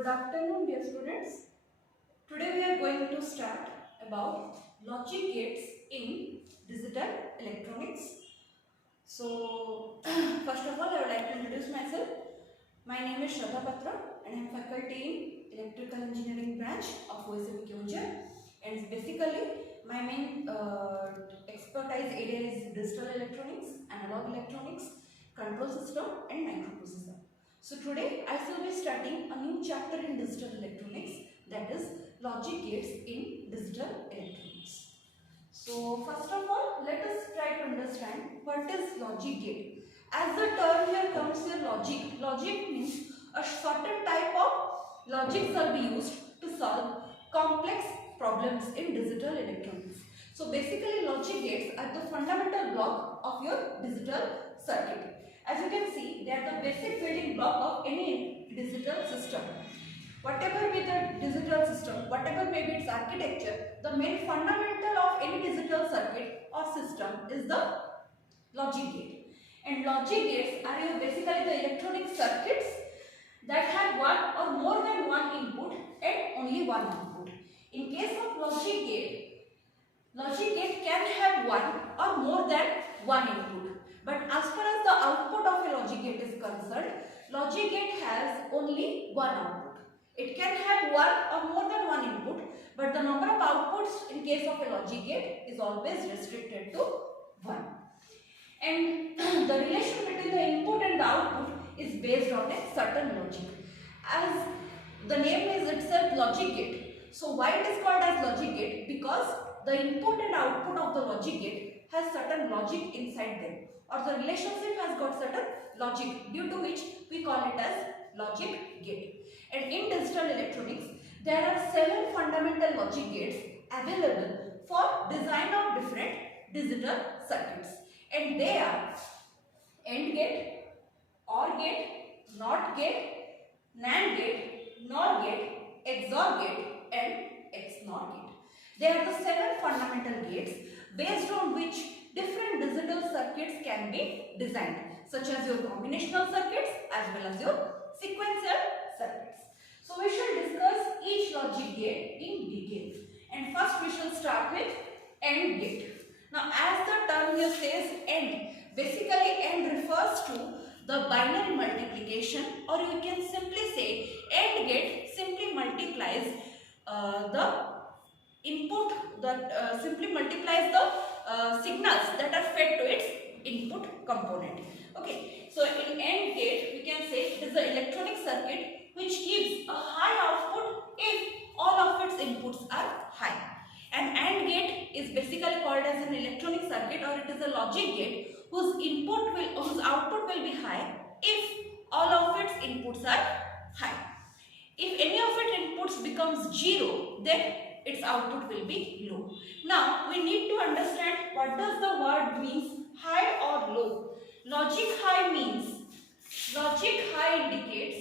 Good afternoon, dear students. Today we are going to start about logic gates in digital electronics. So, first of all, I would like to introduce myself. My name is Er.Shradha Patra and I am faculty in Electrical Engineering branch of OSM. And basically, my main expertise area is digital electronics, analog electronics, control system and microprocessor. So today I shall be starting a new chapter in digital electronics, that is logic gates in digital electronics. So first of all, let us try to understand what is logic gate. As the term here comes here, logic. Logic means a certain type of logic shall be used to solve complex problems in digital electronics. So basically logic gates are the fundamental block of your digital circuit. As you can see, they are the basic building block of any digital system. Whatever be the digital system, whatever may be its architecture, the main fundamental of any digital circuit or system is the logic gate. And logic gates are basically the electronic circuits that have one or more than one input and only one output. In case of logic gate can have one or more than one input. But as far as the output of a logic gate is concerned, logic gate has only one output. It can have one or more than one input, but the number of outputs in case of a logic gate is always restricted to one. And the relation between the input and the output is based on a certain logic. As the name is itself logic gate. So why it is called as logic gate? Because the input and output of the logic gate has certain logic inside them, or the relationship has got certain logic, due to which we call it as logic gate. And in digital electronics, there are 7 fundamental logic gates available for design of different digital circuits. And they are AND gate, OR gate, NOT gate, NAND gate, NOR gate, XOR gate and XNOR gate. They are the 7 fundamental gates based on which different digital circuits can be designed, such as your combinational circuits as well as your sequential circuits. So we shall discuss each logic gate in detail. And first we shall start with AND gate. Now as the term here says AND, basically AND refers to the binary multiplication, or you can simply say AND gate simply multiplies the input, that simply multiplies the signals that are fed to its input component. Okay, so in AND gate we can say it is an electronic circuit which gives a high output if all of its inputs are high. An AND gate is basically called as an electronic circuit, or it is a logic gate whose output will be high if all of its inputs are high. If any of its inputs becomes 0, then its output will be low. Now we need to understand what does the word means high or low. Logic high indicates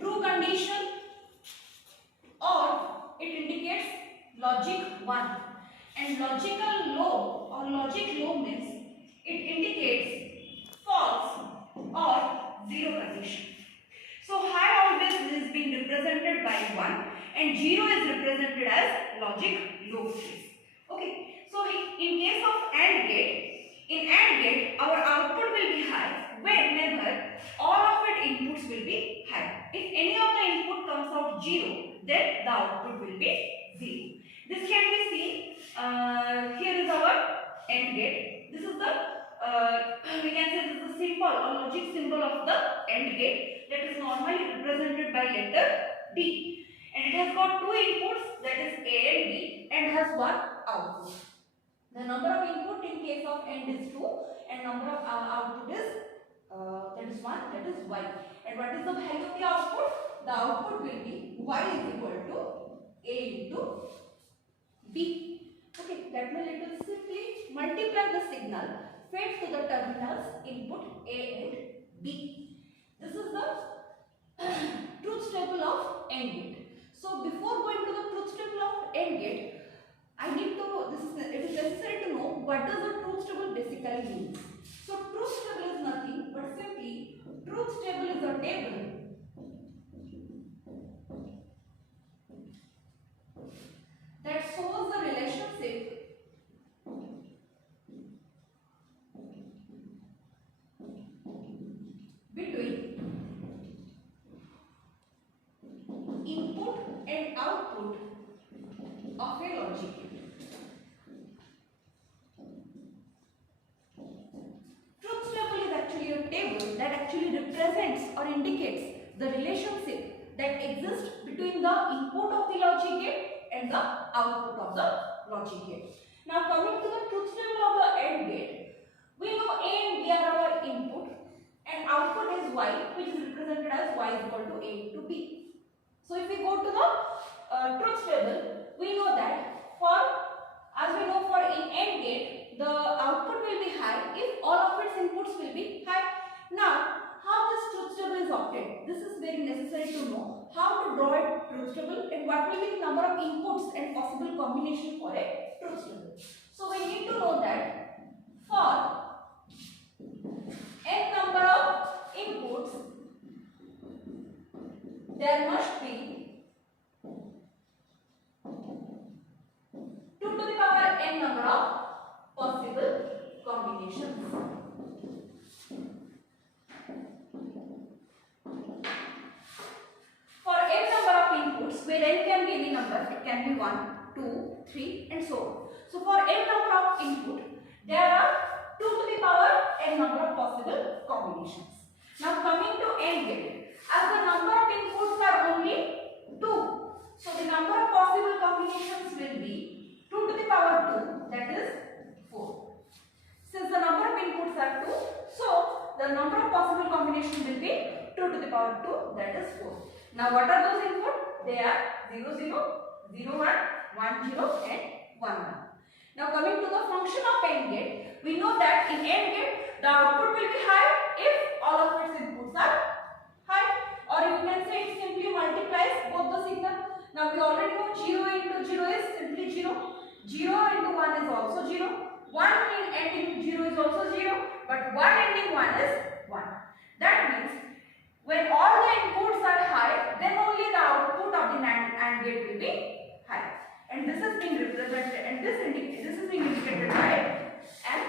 true condition, or it indicates logic 1, and logical low or logic low means it indicates false or 0 condition. So high always is being represented by 1 and 0 is represented as logic low case. Okay, so in case of AND gate, in AND gate our output will be high whenever all of its inputs will be high. If any of the input comes out 0, then the output will be 0. This can be seen, here is our AND gate. This is the, we can say this is the symbol or logic symbol of the AND gate, that is normally represented by letter D. And it has got 2 inputs, that is A and B, and has 1 output. The number of input in case of AND is 2 and number of output is that is 1, that is Y. And what is the value of the output? The output will be Y is equal to A into B. Okay, that means it will simply multiply the signal fed to the terminals input A and B. This is the truth table of AND gate. So before going to the truth table of AND gate, it is necessary to know what does the truth table basically mean. So truth table is nothing but simply truth table is a table that shows the relationship between input and output of a logic gate. Truth table is actually a table that actually represents or indicates the relationship that exists between the input of the logic gate and the output of the logic gate. Now coming to the truth table of the AND gate, we know A and B are our input and output is Y, which is represented as Y is equal to A to B. So if we go to the truth table, we know that as we know for in AND gate, the output will be high if all of its inputs will be high. Now, how this truth table is obtained? This is very necessary to know how to draw a truth table and what will be the number of inputs and possible combination for a truth table. So we need to know that for n number of inputs, there must be 2 to the power n number of possible combinations. For n number of inputs, where n can be any number, it can be 1, 2, 3 and so on. So for n number of input, there are 2 to the power n number of possible combinations. Now coming to AND gate, as the number of inputs are only 2, so the number of possible combinations will be 2 to the power 2, that is 4. Since the number of inputs are 2, so the number of possible combinations will be 2 to the power 2, that is 4. Now what are those inputs? They are 0, 0, 0, 1, 1, 0 and 1, 1. Now coming to the function of AND gate, we know that in AND gate, the output will be high if all of its inputs are high, or you can say it simply multiplies both the signal. Now we already know 0 into 0 is simply 0, 0 into 1 is also 0, 1 ending 0 is also 0, but 1 ending 1 is 1. That means when all the inputs are high, then only the output of the AND gate will be high. And this is being represented, and this is being indicated by an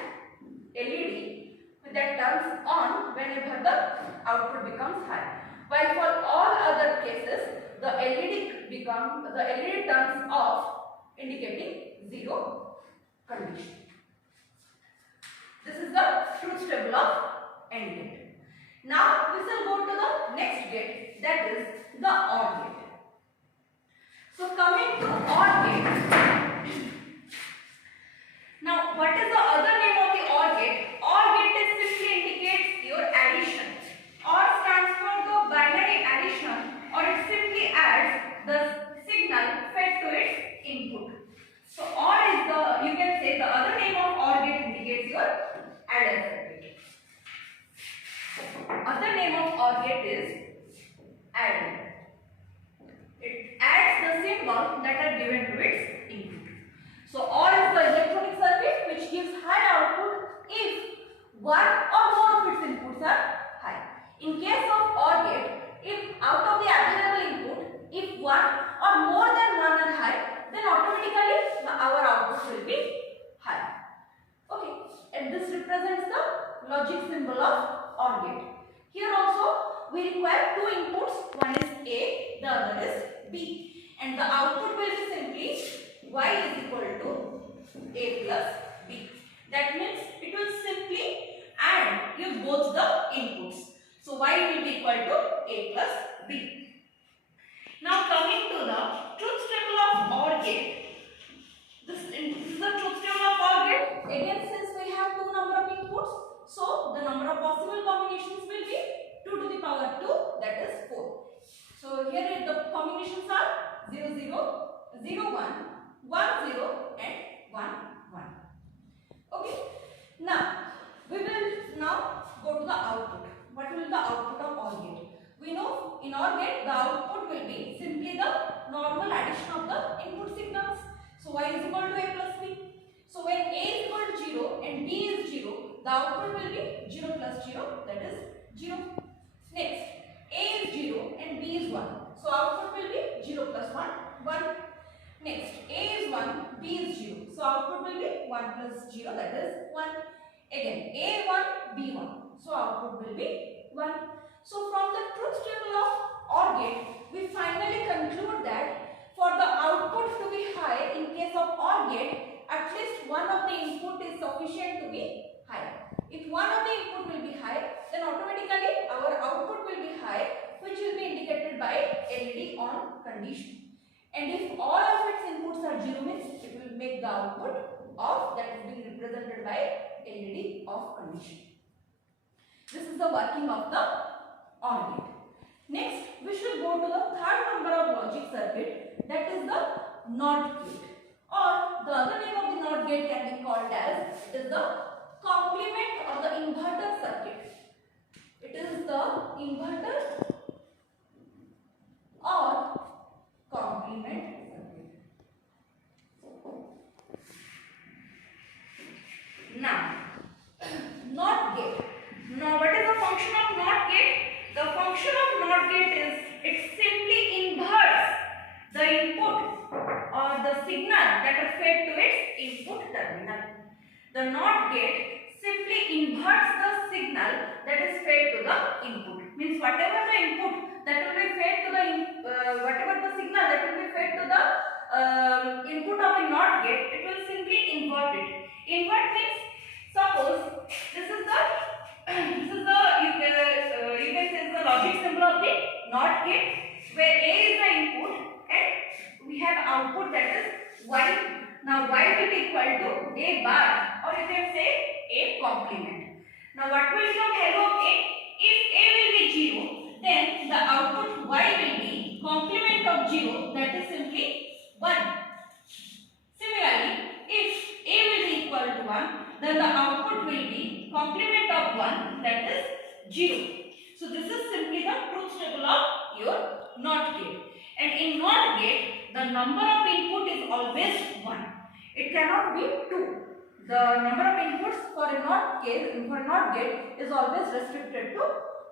LED that turns on whenever the output becomes high. While for all other cases, the LED turns off, indicating 0 condition. This is the truth table of AND gate. Now we shall go to the next gate, that is the OR gate. So coming to OR gate, now what is the other name of the OR gate? OR gate is simply indicates your addition. OR stands for the binary addition, or it simply adds the signal fed to its input. So OR is the, you can say the other name of OR gate indicates your adder circuit. Other name of OR gate is adder. It adds the symbol that are given to its input. So OR is the electronic circuit which gives high output if one or more of its inputs are high. In case of OR gate, if out of the available input, if one or more than one are high, then automatically our output will be high. Okay, and this represents the logic symbol of OR gate. Here also we require two inputs, one is A, the other is B, and the output will be simply Y is equal to A plus B. That means it will simply add give both the inputs. So Y will be equal to A plus B. Now coming to the truth table of OR gate. This is the truth table of OR gate. Again, since we have two number of inputs, so the number of possible combinations will be 2 to the power 2, that is 4. So here the combinations are 0, 0, 0, 1, 1, 0 and 1, 1. Okay. Now we will now go to the output. What will be the output of OR gate? We know in output will be 1. So from the truth table of OR gate, we finally conclude that for the output to be high in case of OR gate, at least one of the input is sufficient to be high. If one of the input will be high, then automatically our output will be high, which will be indicated by LED on condition. And if all of its inputs are 0 means it will make the output off, that is being represented by LED off condition. This is the working of the OR gate. Next, we should go to the third number of logic circuit, that is the NOT gate, or the other name of the NOT gate can be called as, it is the complement or the inverter circuit. It is the inverter or complement circuit. Now, NOT gate. Now, what is the function of NOT gate? The function of NOT gate is it simply inverts the input or the signal that is fed to its input terminal. The NOT gate simply inverts the signal that is fed to the input. Means whatever the input that will be fed to the whatever the signal that will be fed to the input of a NOT gate, it will simply invert it. Invert means, suppose this is the you can say the logic symbol of the NOT gate, where A is the input and we have output that is Y. Now Y will be equal to A bar, or you can say A complement. Now what will be the value of A? If A will be 0, then the output Y will be complement of 0, that is simply 1. Similarly, if A will be equal to 1, then the output will be complement of 1, that is 0. So this is simply the truth table of your NOT gate. And in NOT gate, the number of input is always 1. It cannot be 2. The number of inputs for a NOT gate is always restricted to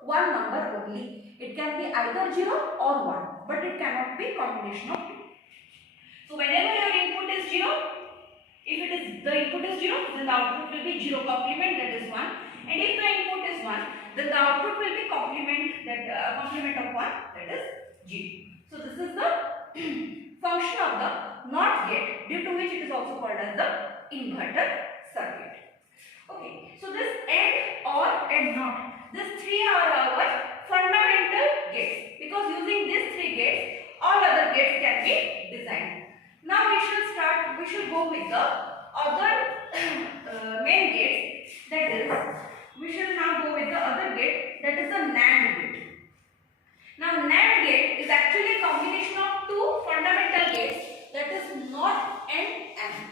one number only. It can be either 0 or 1, but it cannot be combination of 2. So whenever your input is 0, if the input is 0, then the output will be 0 complement, that is 1. And if the input is 1, then the output will be complement of 1, that is 0. So this is the function of the NOT gate, due to which it is also called as the inverter circuit. Okay, so this AND, OR and NOT, these three are our fundamental gates, because using these three gates, all other gates can be designed. Now we should go with the other main gates, that is, we should now go with the other gate, that is the NAND gate. Now NAND gate is actually a combination of two fundamental gates, that is NOT and AND.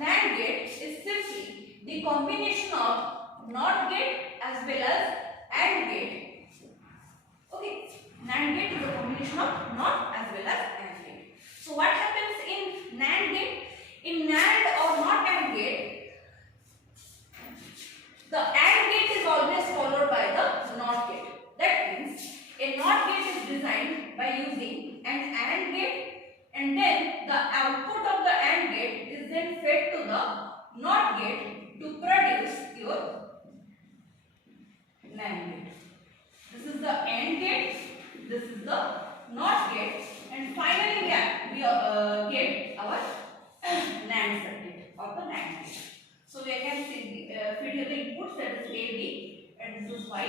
NAND gate is simply the combination of NOT gate as well as AND gate. Okay, NAND gate is a combination of NOT as well as AND gate. So what happens in NAND gate? In NAND or NOT AND gate, the AND gate is always followed by the NOT gate. That means a NOT gate is designed by using an AND gate, and then the output of the AND gate is then fed to the NOT gate to produce your NAND gate. This is the AND gate, this is the NOT gate, and finally we get our NAND circuit or the NAND gate. So we can see feed here the inputs, that is A, B, and this is Y.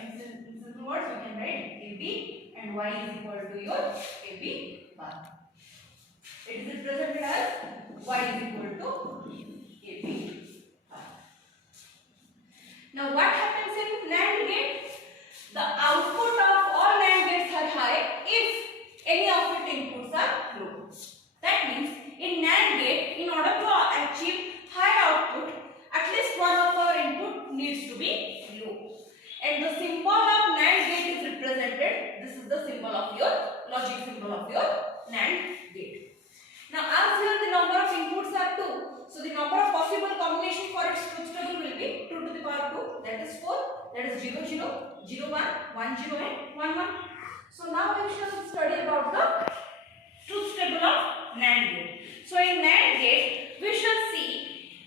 In simple words we can write A, B, and Y is equal to your A, B bar. It is represented as Y is equal to A, B bar. Now what happens in NAND gate? The output of all NAND gates are high if any of its inputs are low. That means in NAND gate, in order to achieve high output, at least one of our input needs to be low. And the symbol of NAND gate is represented. This is the symbol of your logic symbol of your NAND gate. Now as here the number of inputs are 2, so the number of possible combination for its truth table will be 2 to the power 2, that is 4, that is 0, 0, 0, 1, 1, 0 and 1, 1. So now we shall study about the truth table of NAND gate. So in NAND gate, we shall see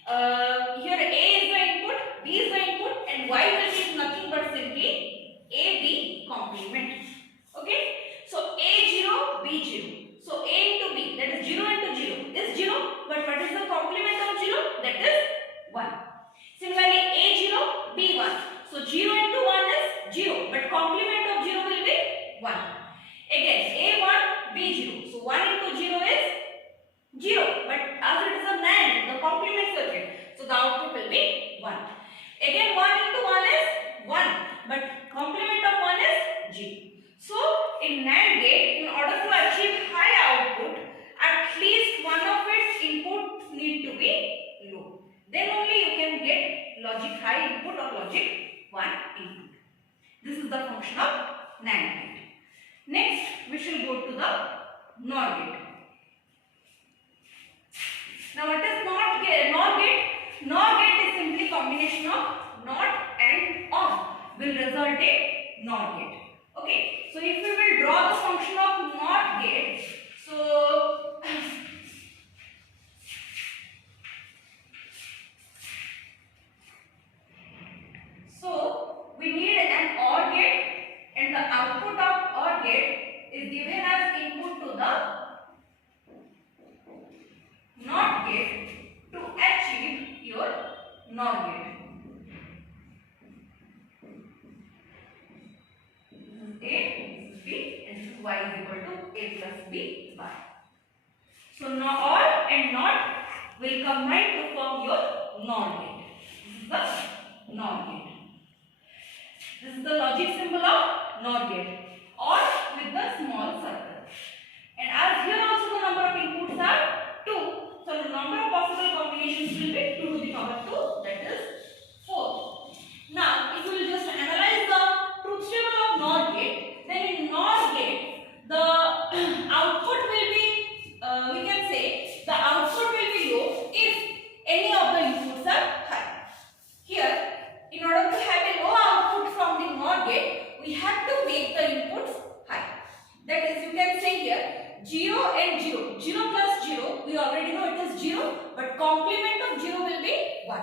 here A is the input, B is the input and y will be nothing but simply AB complement. Okay, so A0 B0. So A into B, that is 0 into 0 is 0, but what is the complement of 0? That is 1. Similarly A0 B1. So 0 into 1 is 0, but complement of 0 will be 1. Again A1 B0. So 1 into 0 is 0, but as it is a NAND, the complement circuit, so the output will be 1. Again 1 into 1 is 1, but complement of 1 is 0. So in NAND gate, in order to achieve high output, at least one of its inputs need to be low. Then only you can get logic high input or logic 1 input. This is the function of NAND gate. Next, we shall go to the NOR gate. Now what is NOR gate? NOR gate is simply combination of NOT and OR will result in NOR gate. Okay, so if we will draw the function of NOT gate, so we need an OR gate, and the output of OR gate is given as input to the NOT gate to achieve your NOR gate. This is A, this is B, and this is Y is equal to A plus B bar. So now OR and NOT will combine to form your NOR gate. This is the NOR gate. This is the logic symbol of NOR gate, OR with the small circle. And as here also the number of inputs are 2, so the number of possible combinations will be 2 to the power 2, that is 4. Now, if we will just analyze the truth table of NOR gate, then in NOR gate, the output will be, we can say, the output will be low if any of the inputs are high. Here, in order to have a low output from the NOR gate, we have to make the inputs high. That is, you can say here, 0 and 0. 0 plus 0, we already know it is 0, but complement of 0 will be 1.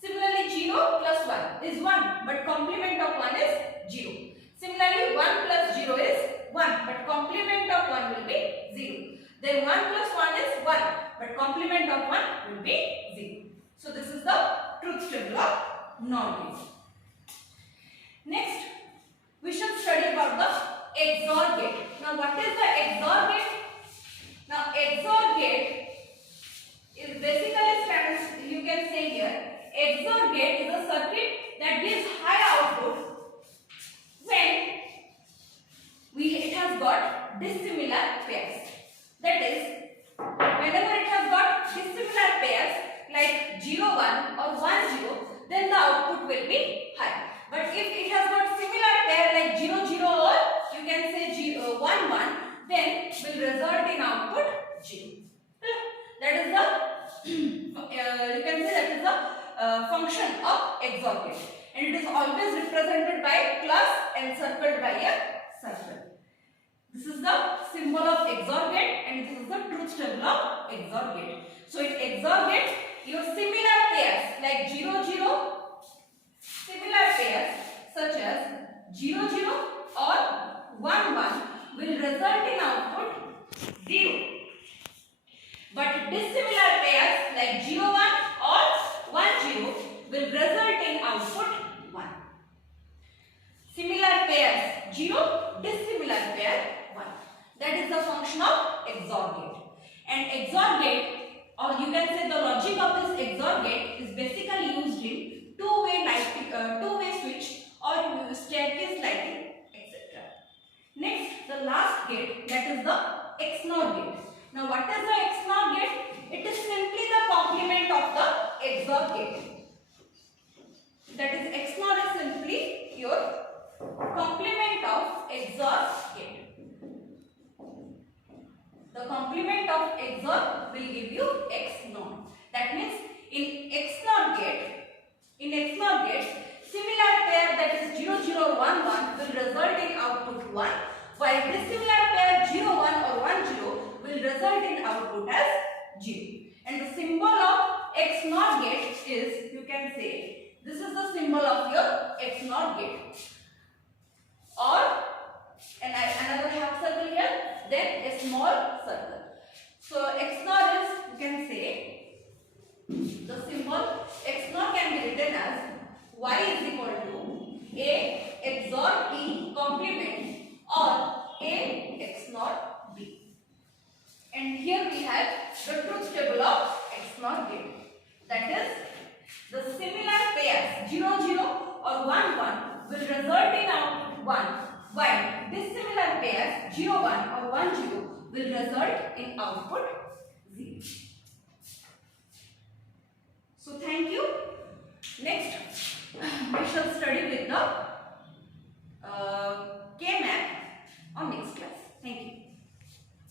Similarly, 0 plus 1 is 1, but complement of 1 is 0. Similarly, 1 plus 0 is 1, but complement of 1 will be 0. Then 1 plus 1 is 1, but complement of 1 will be 0. So this is the truth table of NOR gate. Next, we shall study about the XOR gate. Now, what is the XOR gate? Now, XOR gate is basically stands, you can say here, XOR gate is a circuit that gives high output when it has got dissimilar pairs. That is, whenever it has got dissimilar pairs like 0, 1 or 1, 0, then the output will be high. But if it has got similar pair like 0, 0 or you can say 1, 1, then will result in output 0. That is the you can say that is the function of XOR gate, and it is always represented by plus and circled by a circle. This is the symbol of XOR gate, and this is the truth table of XOR gate. So in XOR gate, your similar pairs like 0, 0, similar pairs such as 0, 0 or 1, 1 will result in output 0. But dissimilar pairs like 0, 1 or 1, 0 will result in output 1. Similar pairs 0, dissimilar pair 1. That is the function of XOR gate. And XOR gate, or you can say the logic of this XOR gate, is basically used in two-way switch or staircase lighting, etc. Next, the last gate, that is the XNOR gate. Now, what is the XNOR gate? It is simply the complement of the XOR gate. That is, XNOR is simply your complement of XOR gate. The complement of XOR will give you XNOR. That means in XNOR gate, similar pair that is 0, 0, 1, 1 will result in output 1, while dissimilar pair 0, 1 or 1, 0 will result in output as 0. And the symbol of XNOR gate is, you can say, This is the symbol of your XNOR gate. Or another half circle here, then a small circle. So XNOR is, you can say, the symbol XNOR can be written as Y is equal to A XOR B complement or A XNOR B. And here we have the truth table of XNOR gate. That is, the similar pairs 0 0 or 1 1 will result in output 1, while dissimilar pairs 0 1 or 1 0 will result in output 0. So thank you. Next, we shall study with the